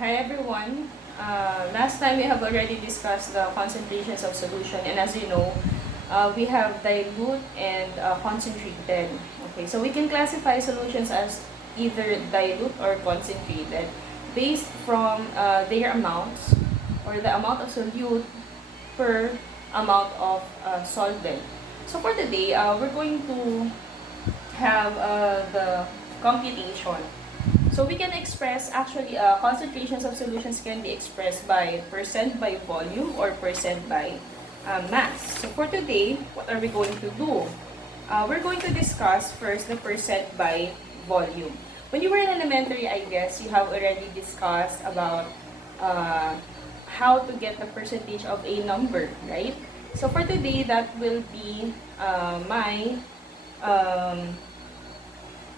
Hi everyone. Last time we have already discussed the concentrations of solution, and as you know, we have dilute and concentrated. Okay, so we can classify solutions as either dilute or concentrated based from their amounts or the amount of solute per amount of solvent. So for today, we're going to have the computation. So we can express, actually, concentrations of solutions can be expressed by percent by volume or percent by mass. So for today, what are we going to do? We're going to discuss first the percent by volume. When you were in elementary, I guess, you have already discussed about how to get the percentage of a number, right? So for today, that will be my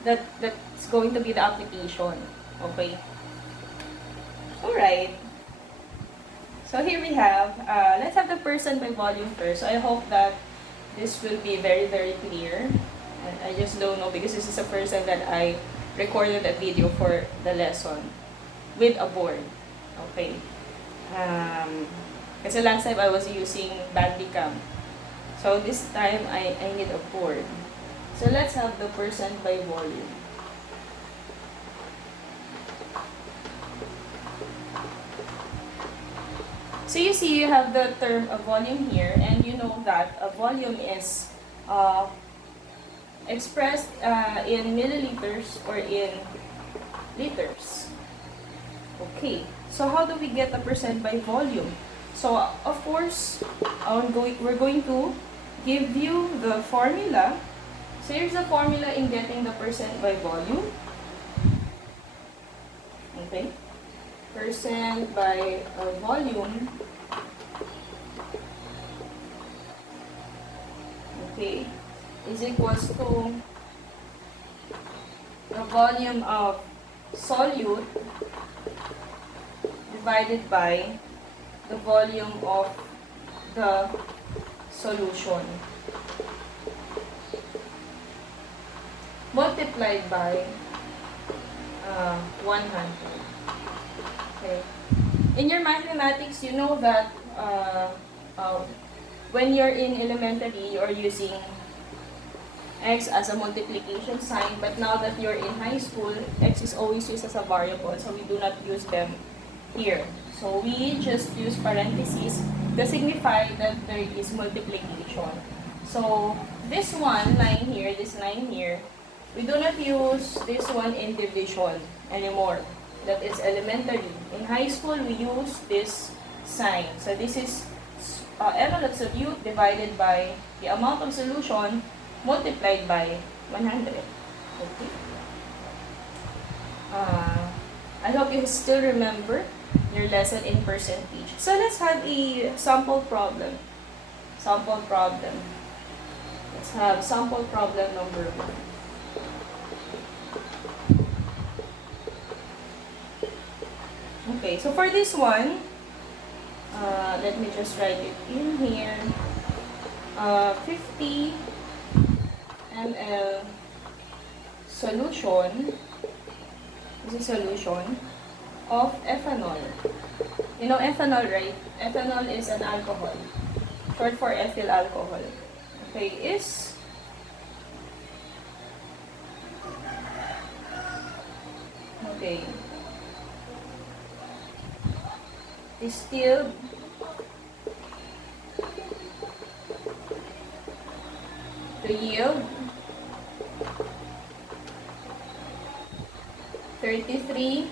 that's going to be the application. Okay. Alright. So here we have, let's have the percent by volume first. So I hope that this will be very, very clear. And I just don't know because this is the first time that I recorded a video for the lesson with a board. Okay. Kasi last time I was using Bandicam. So this time I need a board. So let's have the percent by volume. So you see, you have the term of volume here, and you know that a volume is expressed in milliliters or in liters. Okay, so how do we get the percent by volume? So of course, we're going to give you the formula. So here's the formula in getting the percent by volume. Okay. Percent by volume. Okay. Is equals to the volume of solute divided by the volume of the solution, multiplied by 100. Okay. In your mathematics, you know that when you're in elementary, you're using x as a multiplication sign, but now that you're in high school, x is always used as a variable, so we do not use them here. So we just use parentheses to signify that there is multiplication. So this line here, we do not use this one in division anymore. That is elementary. In high school, we use this sign. So this is ml of solute divided by the amount of solution multiplied by 100. Okay. I hope you still remember your lesson in percentage. So let's have a sample problem. Let's have sample problem number 1. Okay, so for this one, let me just write it in here. 50 ml solution. This is solution of ethanol. You know ethanol, right? Ethanol is an alcohol, short for ethyl alcohol. Okay, is distilled to yield 33.2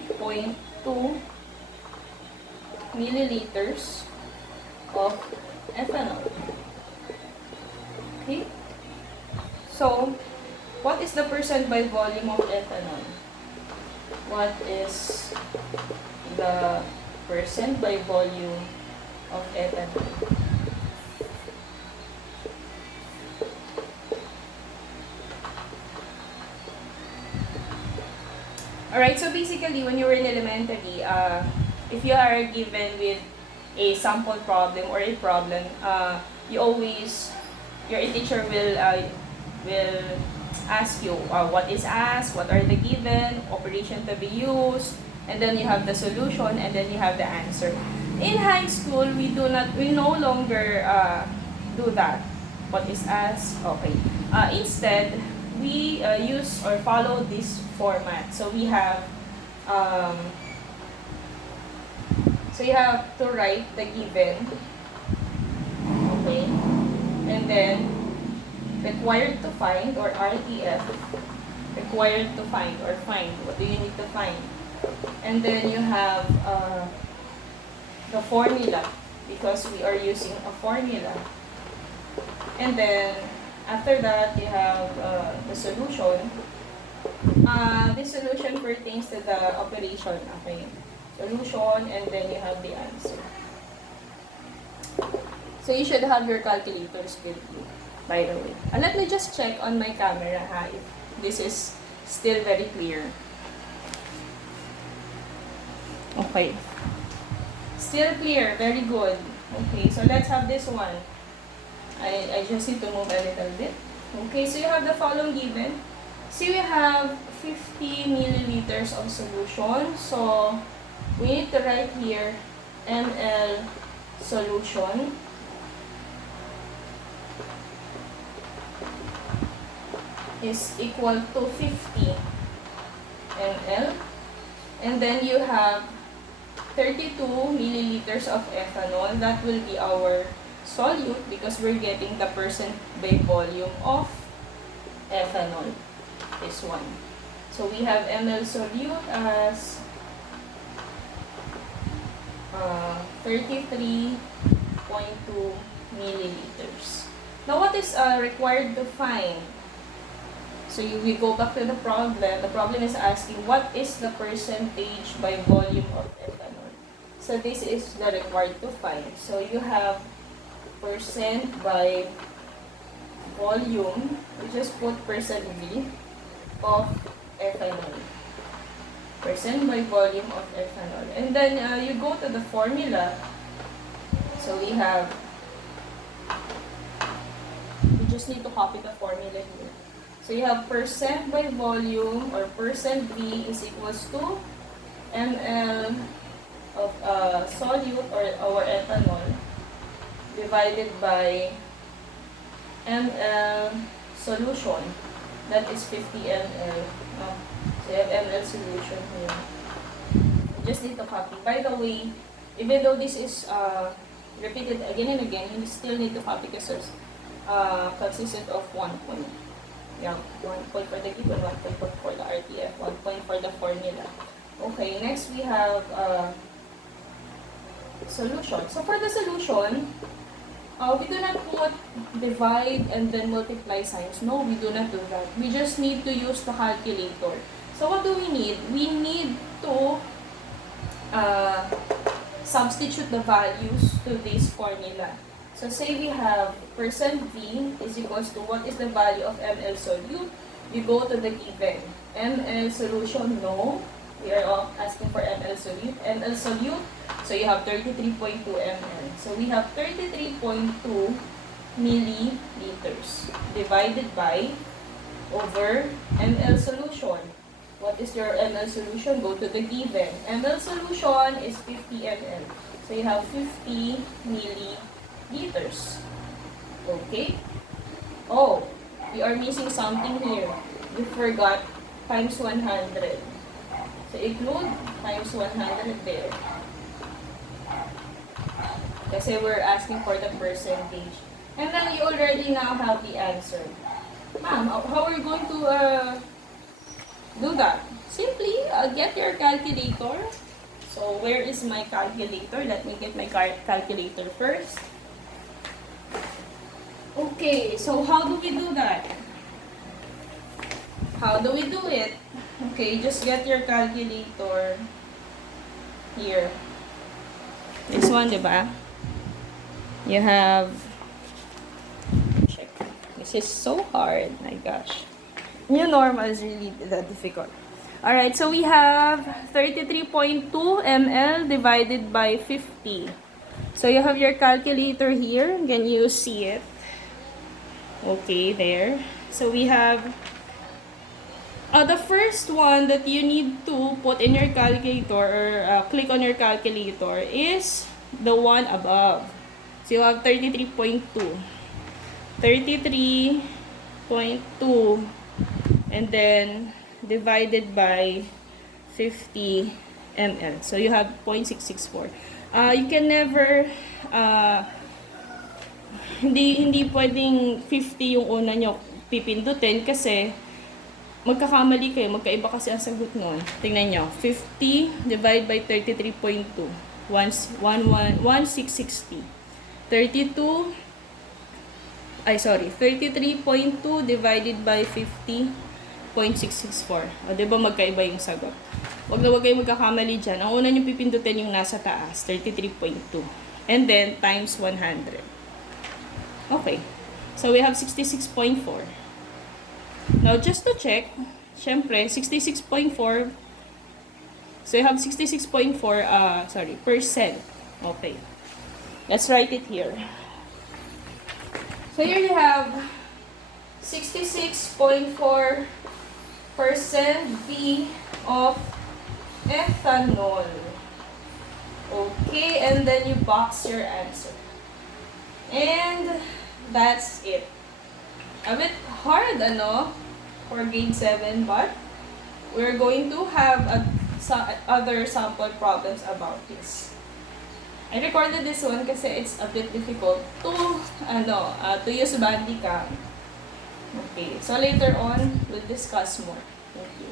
milliliters of ethanol. Okay? So, what is the percent by volume of ethanol? What is the percent by volume of ethanol? Alright, so basically, when you were in elementary, if you are given with a sample problem or a problem, your teacher will ask you what is asked, what are the given, operation to be used, and then you have the solution, and then you have the answer. In high school, we no longer do that. What is asked? Okay. Instead, we use or follow this format. So we have so you have to write the given, okay, and then required to find, or RTF, required to find or find. What do you need to find? And then you have the formula, because we are using a formula. And then after that, you have the solution. This solution pertains to the operation. Okay, solution, and then you have the answer. So you should have your calculators with you, by the way. And let me just check on my camera if this is still very clear. Okay. Still clear, very good. Okay, so let's have this one. I just need to move a little bit. Okay, so you have the following given. See, we have 50 milliliters of solution. So we need to write here ml solution is equal to 50 ml. And then you have 32 milliliters of ethanol. That will be our solute, because we're getting the percent by volume of ethanol. This one. So we have ml solute as 33.2 milliliters. Now what is required to find? So we go back to the problem. The problem is asking what is the percentage by volume of ethanol. So this is the required to find. So you have percent by volume. We just put percent V of ethanol. Percent by volume of ethanol. And then you go to the formula. So we just need to copy the formula here. So you have percent by volume, or percent V is equals to ml of solute, or our ethanol, divided by ml solution. That is 50 ml. So you have ml solution here. You just need to copy. By the way, even though this is repeated again and again, you still need to copy, because it's consistent of 1 point. Yeah, 1 point for the given, 1 point for the RTF, 1 point for the formula. Okay, next we have solution. So for the solution, we do not put divide and then multiply signs. No, we do not do that. We just need to use the calculator. So what do we need? We need to substitute the values to this formula. So say we have percent V is equals to, what is the value of ml solute? You go to the given. ml solution, no. We are asking for ml solute. ml solute, so you have 33.2 ml. So we have 33.2 milliliters divided by over ml solution. What is your ml solution? Go to the given. ml solution is 50 ml. So you have 50 milliliters. Okay? Oh, we are missing something here. We forgot times 100. So include times 100 there. Kasi we're asking for the percentage. And then you already now have the answer. Ma'am, how are you going to do that? Simply get your calculator. So where is my calculator? Let me get my calculator first. Okay, so how do we do that? How do we do it? Okay, just get your calculator here. This one, diba? You have, check. This is so hard, my gosh. New normal is really that difficult. Alright, so we have 33.2 ml divided by 50. So you have your calculator here. Can you see it? Okay, there. So we have The first one that you need to put in your calculator or click on your calculator is the one above. So you have 33.2. 33.2 and then divided by 50 ml. So you have 0.664. You can never hindi pwedeng 50 yung una nyo pipindutin kasi magkakamali kayo, magkaiba kasi ang sagot nun. Tingnan nyo, 50 divided by 33.2, 1660. 32, 33.2 divided by 50.664. O, diba magkaiba yung sagot? Wag na wag kayo magkakamali dyan. Ang una nyo pipindutin yung nasa taas, 33.2. And then, times 100. Okay. So, we have 66.4. Now, just to check, syempre, 66.4. So, you have 66.4, percent. Okay. Let's write it here. So, here you have 66.4% V of ethanol. Okay, and then you box your answer. And that's it. A bit hard, for grade 7, but we're going to have other sample problems about this. I recorded this one kasi it's a bit difficult to use Bandicam. Okay, so later on, we'll discuss more. Thank you.